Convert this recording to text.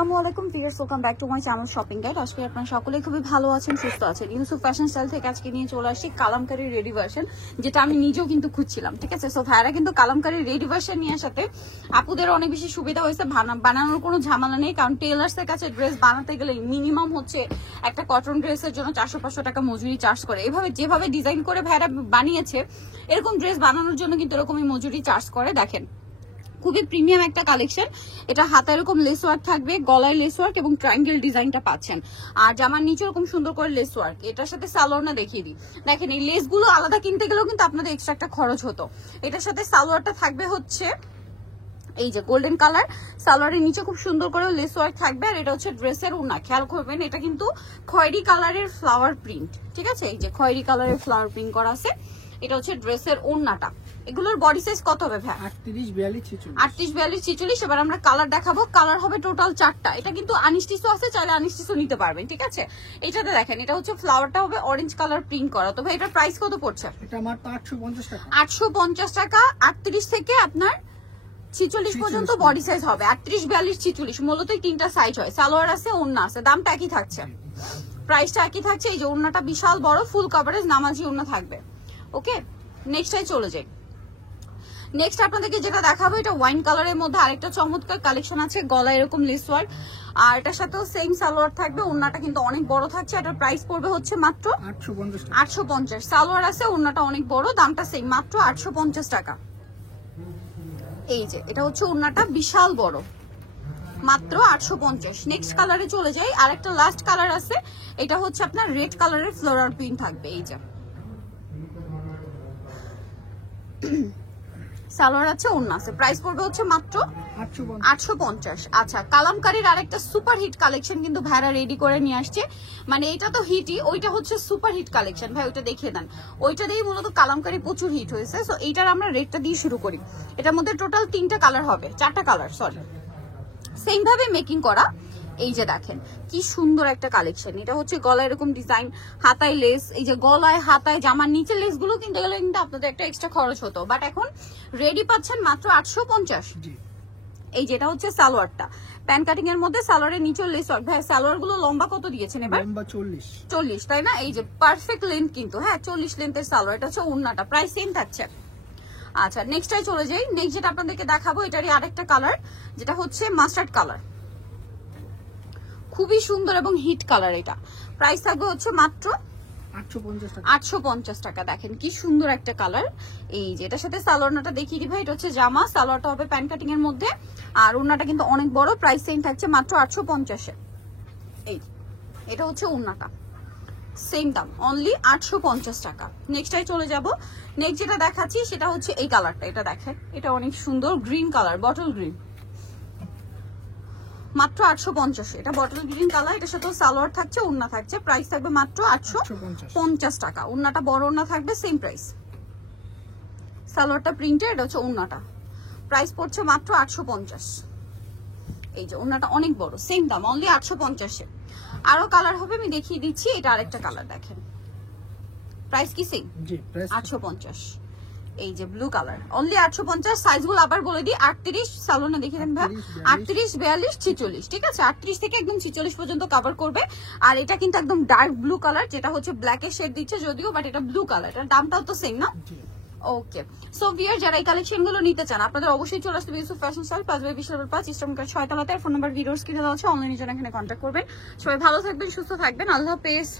আসসালামু আলাইকুম viewers, welcome back to my channel shopping guide. আজকে আপনারা সকলেই খুবই ভালো আছেন, সুস্থ আছেন। ইউসুফ ফ্যাশন স্টাইল থেকে আজকে নিয়ে চলে আসছি কালামকারী রেডি ভার্সন, যেটা আমি নিজেও কিন্তু খুঁজছিলাম। ঠিক আছে, সো ভাইরা কিন্তু কালামকারী রেডি ভার্সন নিয়ে আসাতে আপুদের অনেক বেশি সুবিধা হয়েছে। বানানোর কোনো ঝামেলা নেই, কারণ টেলার্সের কাছে ড্রেস বানাতে গেলে মিনিমাম হচ্ছে একটা কটন ড্রেসের জন্য 400-500 টাকা মজুরি চার্জ করে। এভাবে যেভাবে ডিজাইন করে ভাইরা বানিয়েছে, এরকম ড্রেস বানানোর জন্য কিন্তু এরকমই মজুরি চার্জ করে। দেখেন, খুবই প্রিমিয়াম একটা কালেকশন। এটা হাতে এরকম লেস ওয়ার্ক থাকবে, গলায় লেস ওয়ার্ক এবং ট্রায়াঙ্গেল ডিজাইনটা পাচ্ছেন। আর জামার নিচে এরকম সুন্দর করে লেস ওয়ার্ক। এটার সাথে সালোয়ারটা দেখিয়ে দিই। দেখেন, এই লেসগুলো আলাদা কিনতে গেলেও কিন্তু আপনাদের এক্সট্রা একটা খরচ হতো। এটার সাথে সালোয়ারটা থাকবে হচ্ছে এই যে গোল্ডেন কালার। সালোয়ারের নিচে খুব সুন্দর করে লেস ওয়ার্ক থাকবে। আর এটা হচ্ছে ড্রেসের ওড়না। খেয়াল করবেন, এটা কিন্তু খয়েরি কালারের ফ্লাওয়ার প্রিন্ট। ঠিক আছে, এই যে খয়েরি কালারের ফ্লাওয়ার প্রিন্ট করা আছে। এটা হচ্ছে ড্রেসের ওড়নাটা। এগুলোর বডি সাইজ কত হবে ভাই? 38, 42, 46। 38, 42, 46। এবার আমরা কালার দেখাবো। কালার হবে টোটাল 4টা। এটা কিন্তু আনিস্টিসও আছে, চাইলে আনিস্টিসও নিতে পারবেন। ঠিক আছে, এটাতে দেখেন, এটা হচ্ছে ফ্লাওয়ারটা হবে অরেঞ্জ কালার প্রিন্ট করা। তো ভাই এটার প্রাইস কত পড়ছে? এটা মাত্র 850 টাকা। 850 টাকা। 38 থেকে আপনার 46 পর্যন্ত বডি সাইজ হবে। 38, 42, 46 মূলত তিনটা সাইজ হয়। সালোয়ার আছে, ওড়না আছে, দামটা একই থাকছে, প্রাইসটা একই থাকছে। এই যে ওড়নাটা বিশাল বড়, ফুল কভারেজ নামাজি ওড়না থাকবে। ওকে, নেক্সটটাই চলে যাই। নেক্সট আপনাদেরকে যেটা দেখাবো, এটা ওয়াইন কালারের মধ্যে আরেকটা চমৎকার কালেকশন আছে। গলা এরকম লেস ওয়ার্ক, আর এটার সাথেও সেম সালোয়ার থাকবে। ওড়নাটা কিন্তু অনেক বড় থাকছে। এটার প্রাইস পড়বে হচ্ছে মাত্র 850। সালোয়ার আছে, ওড়নাটা অনেক বড়, দামটা সেম, মাত্র 850 টাকা। এই যে এটা হচ্ছে ওড়নাটা বিশাল বড়, মাত্র 850। নেক্সট কালারে চলে যাই। আরেকটা লাস্ট কালার আছে, এটা হচ্ছে আপনার রেড কালারের ফ্লোরাল প্রিন্ট থাকবে। এই যে সালোয়ার আছে, ওড়না আছে, প্রাইস পড়বে হচ্ছে মাত্র 850। আচ্ছা, কালামকারীর আরেকটা সুপার হিট কালেকশন কিন্তু ভাইরা রেডি করে নিয়ে আসছে। মানে এটা তো হিটই, ওইটা হচ্ছে সুপার হিট কালেকশন। ভাই ওইটা দেখিয়ে দেন। ওইটা দিয়ে মূলত কালামকারী প্রচুর হিট হয়েছে। সো এইটার আমরা রেটটা দিয়ে শুরু করি। এটার মধ্যে টোটাল 3টা কালার হবে, 4টা কালার সরি, সেম ভাবে মেকিং করা। এই যে দেখেন কি সুন্দর একটা কালেকশন। এটা হচ্ছে গলায় এরকম ডিজাইন, হাতায় লেস। এই যে গলায়, হাতায়, জামার নিচের লেস গুলো কিনতে গেলে কিন্তু আপনাদের একটা এক্সট্রা খরচ হতো, বাট এখন রেডি পাচ্ছেন মাত্র 850। এই যেটা হচ্ছে সালোয়ারটা, প্যান কাটিং এর মধ্যে সালোয়ারের নিচের লেস ওয়ার্ক। ভাই সালোয়ার গুলো লম্বা কত দিয়েছেন এবার? লম্বা 40, তাই না? এই যে পারফেক্ট লেন্থ কিন্তু, হ্যাঁ 40 লেন্থের সালোয়ার। এটা হচ্ছে ওড়নাটা, প্রাইস সেম থাকছে। আচ্ছা, নেক্সটটাই চলে যাই। নেক্সট যেটা আপনাদেরকে দেখাবো, এটারই আরেকটা কালার, যেটা হচ্ছে মাস্টার্ড কালার। খুবই সুন্দর এবং হিট কালার। এটা প্রাইস থাকবে হচ্ছে মাত্র 850 টাকা। দেখেন কি সুন্দর একটা কালার। এই যে এটার সাথে সালোয়ারটা দেখিয়ে দিই ভাই। এটা হচ্ছে জামা, সালোয়ারটা হবে প্যান কাটিং এর মধ্যে, আর ওড়নাটা কিন্তু অনেক বড়। প্রাইস সেম থাকছে মাত্র 850-এ। এই এটা হচ্ছে ওড়নাটা, সেম দাম, অনলি 850 টাকা। নেক্সটটাই চলে যাব। নেক্সট যেটা দেখাচ্ছি সেটা হচ্ছে এই কালারটা। এটা দেখেন, এটা অনেক সুন্দর গ্রিন কালার, বটল গ্রিন, মাত্র 850। এটা বটল গ্রিন কালার। এটার সাথে সালোয়ার থাকছে, ওড়না থাকছে, প্রাইস থাকবে মাত্র 850 টাকা। ওড়নাটা বড় ওড়না থাকবে, সেম প্রাইস। সালোয়ারটা প্রিন্টেড, এটা হচ্ছে ওড়নাটা, প্রাইস পড়ছে মাত্র 850। এই যে ওড়নাটা অনেক বড়, সেম দাম, অনলি 850-এ। আরো কালার হবে, আমি দেখিয়ে দিচ্ছি। এটা আরেকটা কালার দেখেন, প্রাইস কি সেম? 850। এই যে ব্লু কালার, অনলি 850। সাইজগুলো আবার বলে দিই, 38 সালোনা দেখে দেন ভাই, 38, 42, 46। ঠিক আছে, 38 থেকে একদম 46 পর্যন্ত কভার করবে। আর এটা কিন্তু একদম ডার্ক ব্লু কালার, যেটা হচ্ছে ব্ল্যাক এর শেড দিচ্ছে যদিও, বাট এটা ব্লু কালার। এটার দামটাও তো সেম না? ওকে, সো ভিউয়ার যারা এই কালেকশন গুলো নিতে চান, আপনাদের অবশ্যই চলে আসতে Yusuf fashion style, 5/20/5 eastern market 6 তলাতে। ফোন নাম্বার ভিডিওস কিনে দেওয়া আছে, অনলাইনে জন্য এখানে কন্ট্যাক্ট করবেন। সবাই ভালো থাকবেন, সুস্থ থাকবেন, আল্লাহ হাফেজ।